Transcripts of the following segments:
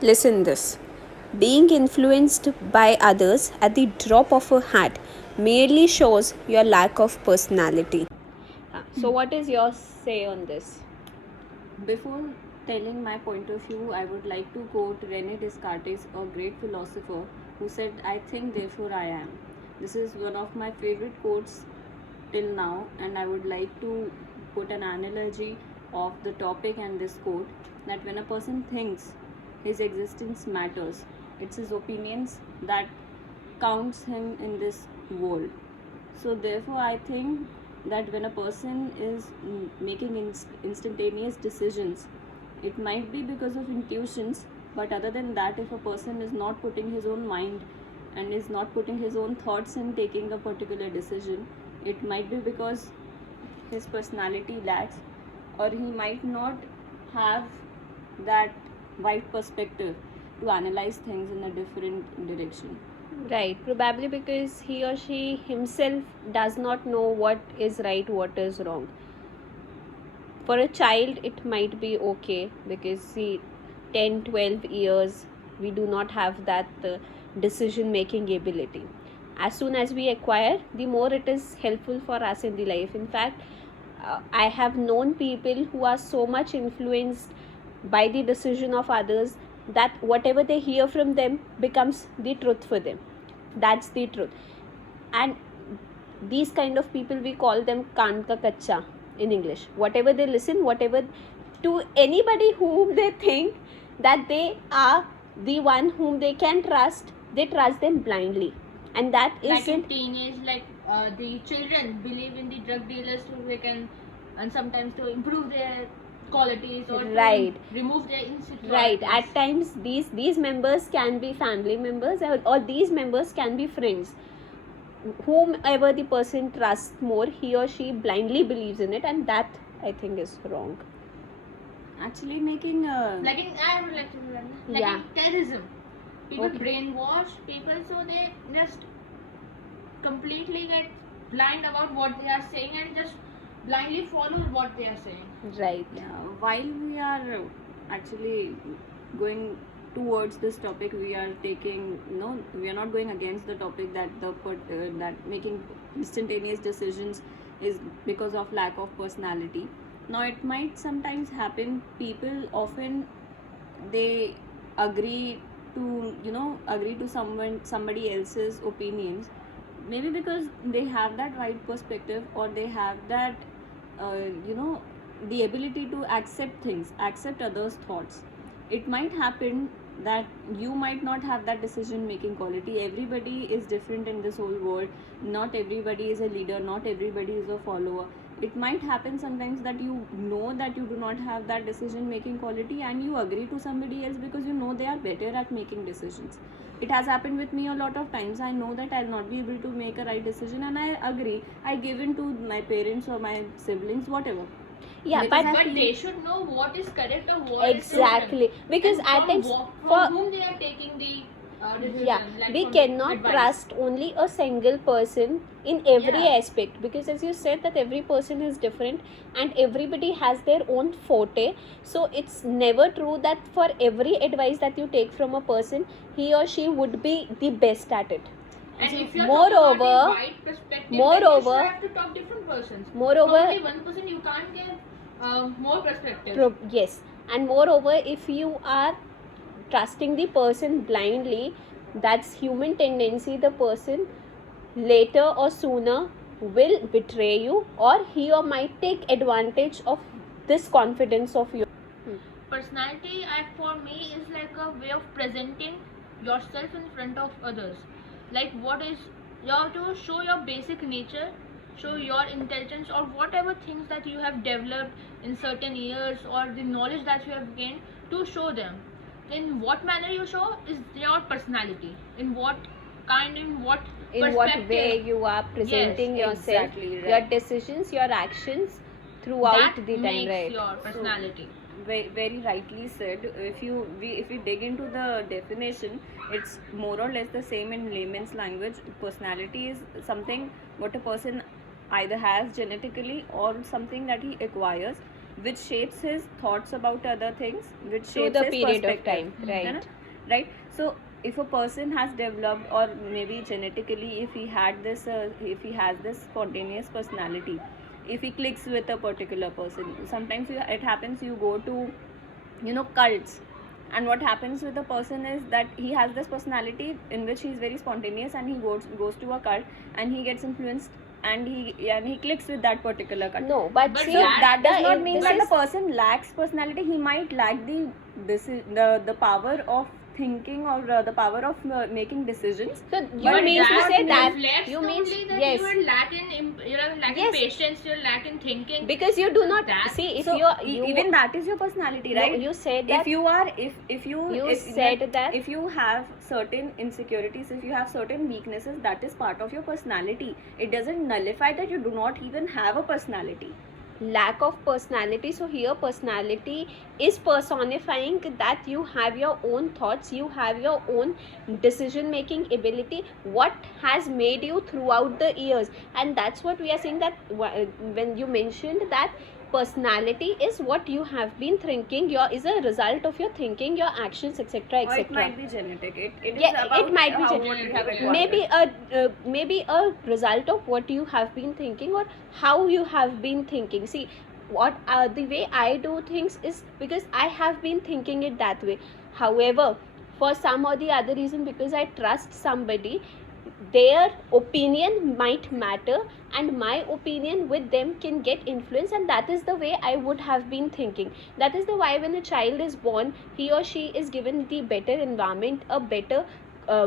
Listen this. Being influenced by others at the drop of a hat merely shows your lack of personality. So, what is your say on this? Before telling my point of view, I would like to quote Rene Descartes, a great philosopher, who said, I think, therefore I am. This is one of my favorite quotes till now, and I would like to put an analogy of the topic and this quote, that when a person thinks, his existence matters. It's his opinions that counts him in this world. So therefore I think that when a person is making instantaneous decisions, it might be because of intuitions, but other than that, if a person is not putting his own mind and is not putting his own thoughts in taking a particular decision, it might be because his personality lacks, or he might not have that wide perspective to analyze things in a different direction. Right, probably because he or she himself does not know what is right, what is wrong. For a child, it might be okay because see, 10, 12 years, we do not have that decision making ability. As soon as we acquire, the more it is helpful for us in the life. In fact, I have known people who are so much influenced by the decision of others that whatever they hear from them becomes the truth for them. That's the truth. And these kind of people, we call them kaan ka kacha in English. Whatever they listen, whatever, to anybody whom they think that they are the one whom they can trust, they trust them blindly. And that Like in isn't teenage, the children believe in the drug dealers so they can, and sometimes to improve their qualities or right. to remove their insecurities. Right, at times these members can be family members, or these members can be friends. Whomever the person trusts more, he or she blindly believes in it, and that I think is wrong. Actually making Like in, I would like to learn, like Yeah. in terrorism, people Okay. brainwash people so they just completely get blind about what they are saying and just blindly follow what they are saying. Right. while we are actually going towards this topic, we are taking we are not going against the topic that that making instantaneous decisions is because of lack of personality. Now it might sometimes happen, people often they agree to agree to somebody else's opinions, maybe because they have that right perspective, or they have that the ability to accept things, accept others thoughts. It might happen that you might not have that decision making quality. Everybody is different in this whole world. Not everybody is a leader, not everybody is a follower. It might happen sometimes that you know that you do not have that decision making quality, and you agree to somebody else because you know they are better at making decisions. It has happened with me a lot of times. I know that I'll not be able to make a right decision, and I agree, I give in to my parents or my siblings, whatever. Yeah, Because I But feel- they should know what is correct or what exactly, is because and at from, times from for whom they are taking the decision. yeah, like we from cannot advice. trust only a single person in every Yeah. aspect, because as you said that every person is different and everybody has their own forte. So it's never true that for every advice that you take from a person, he or she would be the best at it. And if you are Moreover- talking about the right perspective, moreover- then you should have to talk different persons. Moreover- From only one person you can't get more perspective. Yes, and moreover, if you are trusting the person blindly, that's human tendency. The person later or sooner will betray you, or he or might take advantage of this confidence of yours. Personality, for me, is like a way of presenting yourself in front of others. Like what is, you have to show your basic nature, show your intelligence or whatever things that you have developed in certain years, or the knowledge that you have gained, to show them. In what manner you show is your personality. In what kind, in what In what perspective. way you are presenting Yes, yourself, exactly, right. your decisions, your actions throughout that the time, makes right? your personality. Very, very rightly said. If we dig into the definition, it's more or less the same in layman's language. Personality is something what a person either has genetically or something that he acquires. which shapes his thoughts about other things, which Through shapes the his period of perspective. time, right. है ना? Right. So if a person has developed, or maybe genetically, if he has this spontaneous personality, if he clicks with a particular person, sometimes it happens you go to cults, and what happens with a person is that he has this personality in which he is very spontaneous, and he goes to a cult, and he gets influenced, and he clicks with that particular cult. No, but But see, So that does not the- mean this that the is- person lacks personality. He might lack the power of thinking, or the power of making decisions. So you But mean that to say that reflects you the mean only that yes, you are lacking Yes. patience, you're lacking thinking. because you do not That- see if So you even that is your personality, no, right? you said that If you are if you You if, said that- if you have certain insecurities, if you have certain weaknesses, that is part of your personality. It doesn't nullify that you do not even have a personality. lack of personality. So here personality is personifying that you have your own thoughts, you have your own decision making ability, what has made you throughout the years. And that's what we are saying, that when you mentioned that personality is what you have been thinking, your is a result of your thinking, your actions, etc, Or it etc. might be genetic. It is Yeah, about it might be how genetic. what you have Maybe acquired. Maybe a result of what you have been thinking, or how you have been thinking. See, what the way I do things is because I have been thinking it that way. However, for some or the other reason, because I trust somebody, their opinion might matter, and my opinion with them can get influence, and that is the way I would have been thinking. That is the why when a child is born, he or she is given the better environment, a better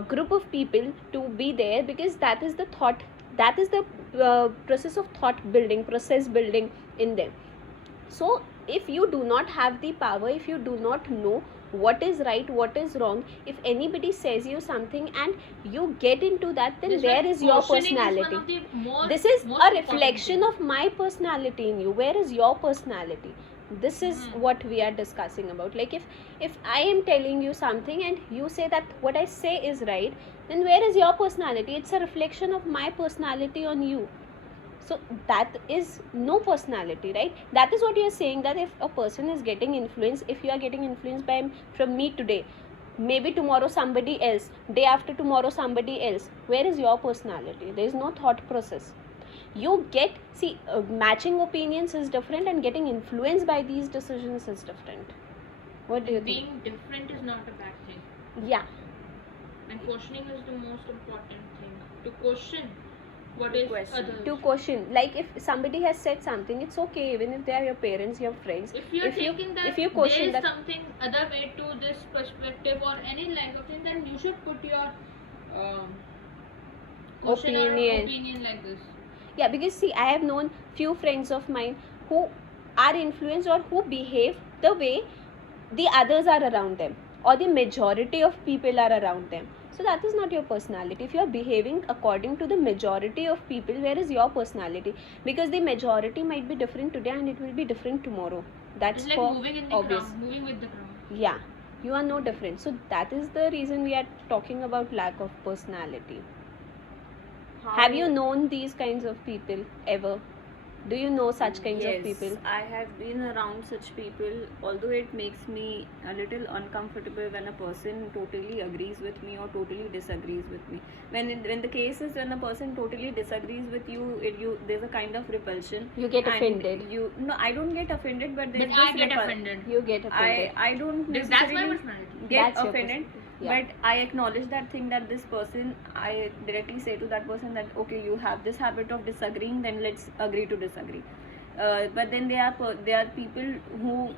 group of people to be there, because that is the thought, that is the process of process building in them. So if you do not have the power, if you do not know what is right, what is wrong, if anybody says you something and you get into that, then This where one, is your questioning personality? Is one of the most, This is most a important reflection thing. of my personality in you. Where is your personality? This is what we are discussing about. Like if I am telling you something and you say that what I say is right, then where is your personality? It's a reflection of my personality on you. So that is no personality, right? That is what you are saying, that if a person is getting influenced, if you are getting influenced by from me today, maybe tomorrow somebody else, day after tomorrow somebody else, where is your personality? There is no thought process. You get, see, matching opinions is different, and getting influenced by these decisions is different. What do you think? Being different is not a bad thing, Yeah, and questioning is the most important thing. To question what is question. others. to question. Like if somebody has said something, it's okay, even if they are your parents, your friends. If you're thinking that if you there question is that, something other way to this perspective or any like of thing, then you should put your question or opinion like this. yeah, because see, I have known few friends of mine who are influenced or who behave the way the others are around them, or the majority of people are around them. So that is not your personality. If you are behaving according to the majority of people, where is your personality? Because the majority might be different today and it will be different tomorrow. That's It's like for moving in the obvious. crowd, moving with the crowd. Yeah, you are no different. So that is the reason we are talking about lack of personality. Have you known these kinds of people ever? Do you know such kinds of people? Yes, I have been around such people, although it makes me a little uncomfortable when a person totally agrees with me or totally disagrees with me. When the case is when a person totally disagrees with you, there's a kind of repulsion. You get and offended. No, I don't get offended, but there's But this I get repul- offended. You get offended. I don't That's my necessarily personality. get That's your offended, personality. Yeah. but I acknowledge that thing, that this person, I directly say to that person that okay, you have this habit of disagreeing, then let's agree to disagree. But then there are people who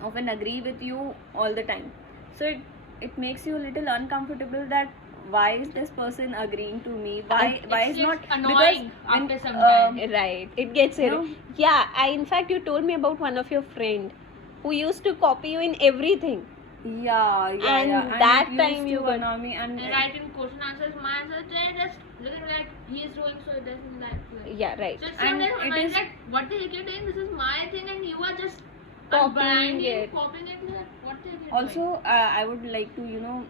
often agree with you all the time, so it makes you a little uncomfortable that why is this person agreeing to me, why It's is not, just annoying when, after some time. Right, it gets You know? Yeah, in fact you told me about one of your friend who used to copy you in everything. yeah, And and that it used time you to got- annoy me, and And writing question answers, my answer, they're just looking like he is doing, so it doesn't like. Yeah, right. So it's And sometimes it annoying, is- like, what the heck you're doing? This is my thing, and you are just Copying blindly it. copying it. Like, what the heck you're Also, doing? I would like to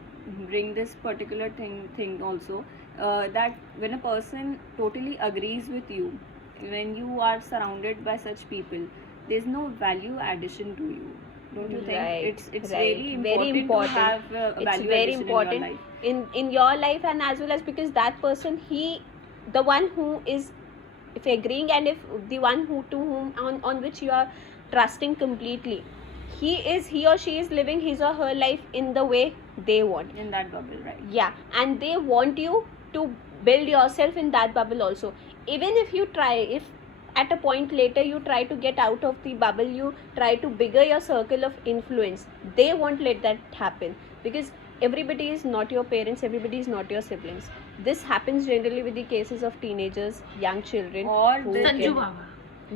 bring this particular thing also, that when a person totally agrees with you, when you are surrounded by such people, there's no value addition to you. Don't you think? Right, It's right. really Very important, important. to have It's value very addition important in your life. in your life, and as well as because that person, the one who is, if agreeing, and if the one who to whom on which you are trusting completely, he or she is living his or her life in the way they want. In that bubble, right? Yeah, and they want you to build yourself in that bubble also. Even if you try, if at a point later you try to get out of the bubble, you try to bigger your circle of influence, they won't let that happen, because everybody is not your parents, everybody is not your siblings. This happens generally with the cases of teenagers, young children, Or who the- Sanju get- Baba.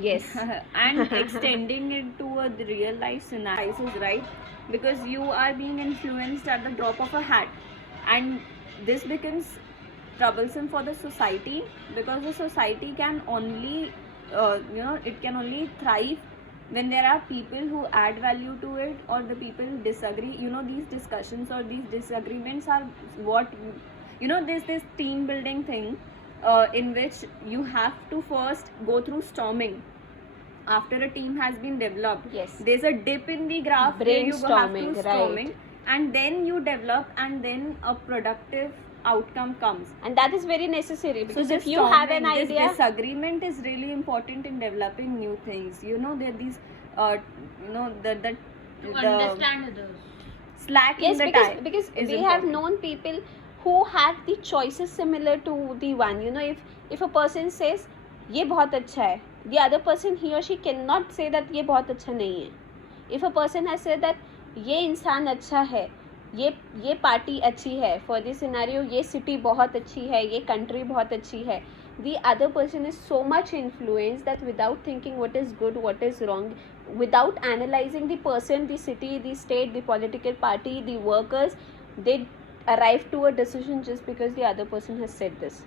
yes. And extending it to a real life scenario is right, because you are being influenced at the drop of a hat, and this becomes troublesome for the society, because the society can only it can only thrive when there are people who add value to it, or the people disagree. These discussions or these disagreements are what, there's this team building thing, in which you have to first go through storming. After a team has been developed, Yes. there's a dip in the graph where you have to Brainstorming, storming, right. and then you develop, and then a productive outcome comes. And that is very necessary, because So if this you have an storming, idea, this disagreement is really important in developing new things. There are these To understand others. slack yes, in the because tie because is we have important. known people who have the choices similar to the one, if a person says ये बहुत अच्छा है, the other person, he or she cannot say that ये बहुत अच्छा नहीं है. If a person has said that ये इंसान अच्छा है, ये पार्टी अच्छी है, for this scenario ये city बहुत अच्छी है, ये country बहुत अच्छी है, the other person is so much influenced that without thinking what is good, what is wrong, without analyzing the person, the city, the state, the political party, the workers, they arrive to a decision just because the other person has said this.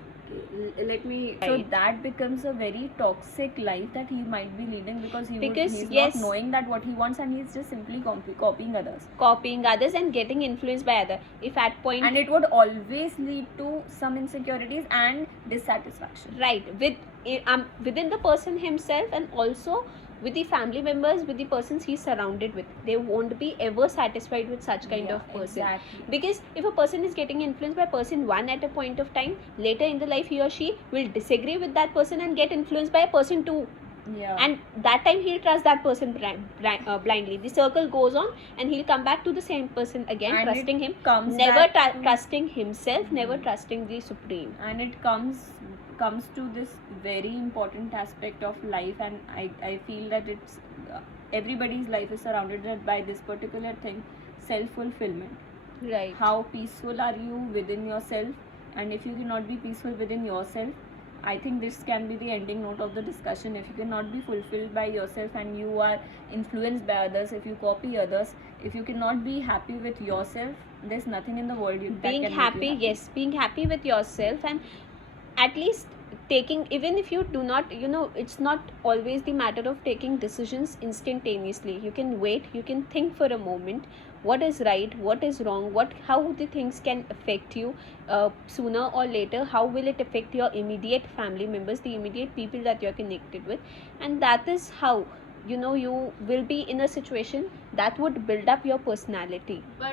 Let me. So Right. that becomes a very toxic life that he might be leading, because Because, he's yes. not knowing that what he wants, and he's just simply copying others. Copying others and getting influenced by other. If at point And it would always lead to some insecurities and dissatisfaction. right within the person himself, and also with the family members, with the persons he's surrounded with, they won't be ever satisfied with such kind Yeah, of person. exactly. Because if a person is getting influenced by person one at a point of time, later in the life he or she will disagree with that person and get influenced by a person two, Yeah. and that time he'll trust that person blindly. The circle goes on, and he'll come back to the same person again, And trusting it him, comes never back to- trusting himself, never trusting the supreme. And it comes to this very important aspect of life, and I feel that it's everybody's life is surrounded by this particular thing, self-fulfillment. Right. How peaceful are you within yourself? And if you cannot be peaceful within yourself, I think this can be the ending note of the discussion. If you cannot be fulfilled by yourself, and you are influenced by others, if you copy others, if you cannot be happy with yourself, there's nothing in the world that Being can happy, make you yes, being happy with yourself, and at least taking, even if you do not, it's not always the matter of taking decisions instantaneously. You can wait, you can think for a moment, what is right, what is wrong, how the things can affect you sooner or later, how will it affect your immediate family members, the immediate people that you're connected with, and that is how you will be in a situation that would build up your personality. But